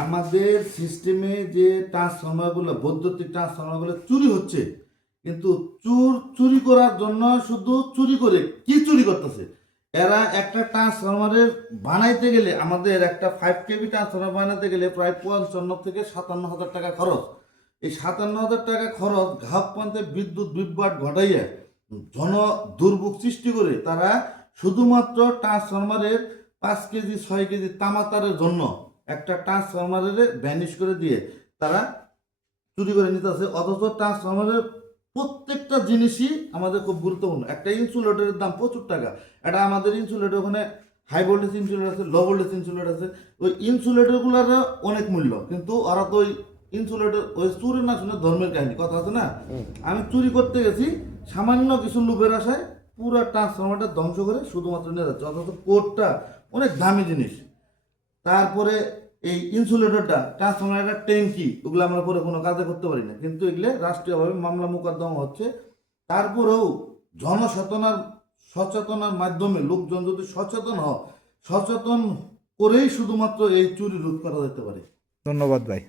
আমাদের সিস্টেমে যে ট্রান্সফর্মারগুলো, বৈদ্যুতিক ট্রান্সফর্মারগুলো চুরি হচ্ছে, কিন্তু চুরি করার জন্য শুধু চুরি করে কি চুরি করতেছে এরা? একটা ট্রান্সফরমারের বানাইতে গেলে, আমাদের একটা 5 kV ট্রান্সফরমার বানাইতে গেলে প্রায় 55 থেকে 57 হাজার টাকা খরচ। এই 57 হাজার টাকা খরচ ঘাপ পান্তে বিদ্যুৎ বিভ্রাট ঘটাইয়া জন দুর্ভোগ সৃষ্টি করে তারা শুধুমাত্র ট্রান্সফরমারের 5 কেজি 6 কেজি তামাতারের জন্য একটা ট্রান্সফরমারের ভ্যানিশ করে দিয়ে তারা চুরি করে নিতেছে। অথচ ট্রান্সফরমারের প্রত্যেকটা জিনিসই আমাদের খুব গুরুত্বপূর্ণ। একটা ইনসুলেটরের দাম প্রচুর টাকা। এটা আমাদের ইনসুলেটর, ওখানে হাই ভোল্টেজ ইনসুলেটর আছে, লো ভোল্টেজ ইনসুলেটর আছে। ওই ইনসুলেটরগুলোর অনেক মূল্য, কিন্তু ওরা তো ওই ইনসুলেটর ওই চুরি না শুনে ধর্মের কাহিনী কথা আছে না। আমি চুরি করতে গেছি সামান্য কিছু লোভের আশায় পুরো ট্রান্সফরমারটা ধ্বংস করে শুধুমাত্র নিয়ে যাচ্ছে, অথচ কোডটা অনেক দামি জিনিস। তারপরে এই ইনসুলেটরটা, ট্রান্সফরমারের ট্যাঙ্কি, ওগুলো আমরা পরে কোনো কাজে করতে পারি না, কিন্তু এগুলো রাষ্ট্রীয়ভাবে মামলা মোকদ্দমা হচ্ছে। তারপরেও সচেতনার মাধ্যমে লোকজন যদি সচেতন করেই শুধুমাত্র এই চুরি রোধ করা যেতে পারে। ধন্যবাদ ভাই।